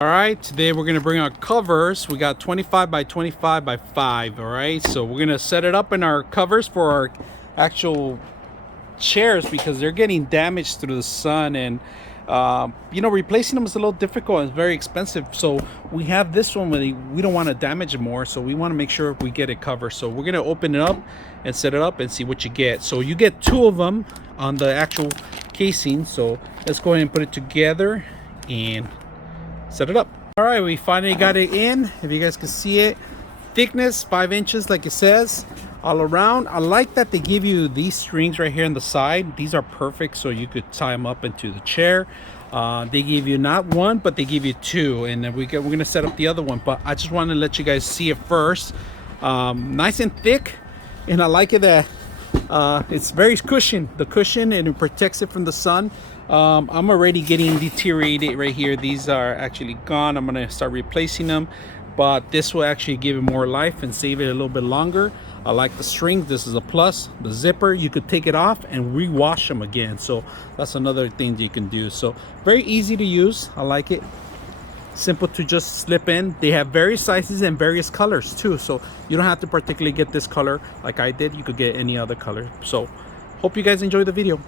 All right, today we're gonna bring our covers. We got 25 by 25 by 5. All right, so we're gonna set it up in our covers for our actual chairs because they're getting damaged through the sun, and you know, replacing them is a little difficult and it's very expensive. So we have this one where we don't want to damage it more, so we want to make sure we get it covered. So we're gonna open it up and set it up and see what you get. So you get 2 of them on the actual casing. So let's go ahead and put it together and set it up. All right, we finally got it in. If you guys can see it, thickness 5 inches like it says all around. I like that they give you these strings right here on the side. These are perfect, so you could tie them up into the chair. They give you not 1, but they give you 2, and then we're gonna set up the other one, but I just want to let you guys see it first. Nice and thick, and I like it that it's very cushioned, the cushion, and it protects it from the sun. I'm already getting deteriorated right here. These are actually gone. I'm gonna start replacing them, but this will actually give it more life and save it a little bit longer. I like the strings. This is a plus. The zipper, you could take it off and rewash them again, so that's another thing that you can do. So very easy to use. I like it. Simple to just slip in. They have various sizes and various colors too, so you don't have to particularly get this color like I did. You could get any other color. So hope you guys enjoy the video.